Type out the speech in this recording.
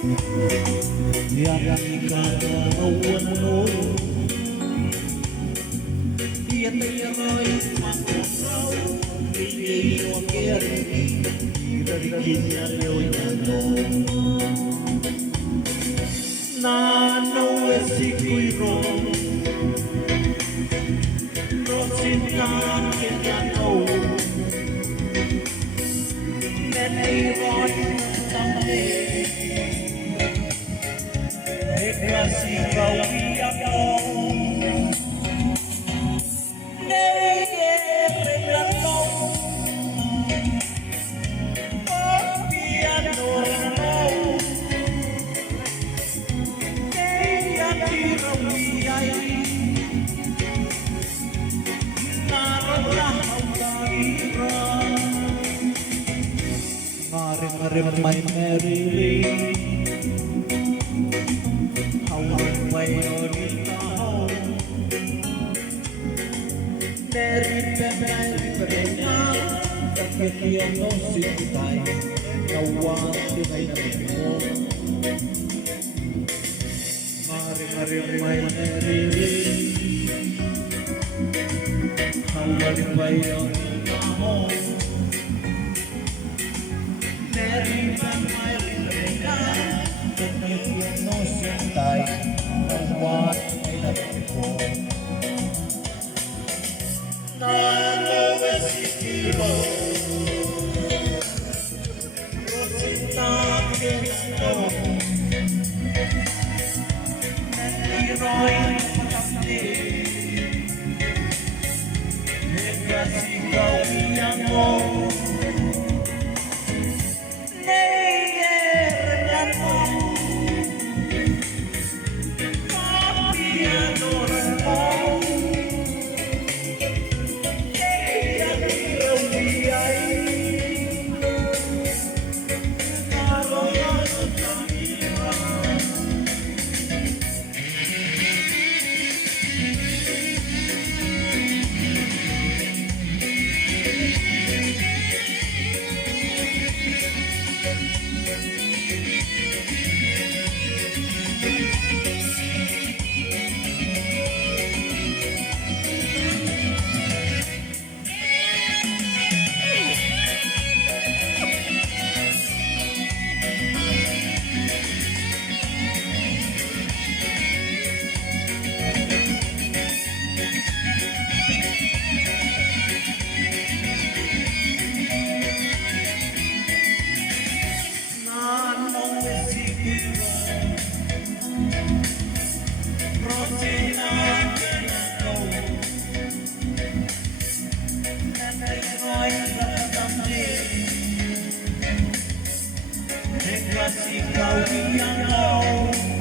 yang ikanawan Ia tayaray makusaw Hindi mo kiri Irarikin niya yo'y Nano esiko'y ron Rosin ka kinano Nenayroy tamli Ekrasi kawiyak mo Ngarim may meriri Hawan may onitaho Nerita may perenya Kakitiyan no sintay Nawang tinay na mo Ngarim may meriri Hawan may onitaho Neriman may rinrena Kakitiyan no sintay Nawang tinay na mo Nano esitibo Rosita Cristo Neniroy Makamdi Negasi kawiyan mo Neyerengan mo Kapiadoran mo Kasih kau yang kau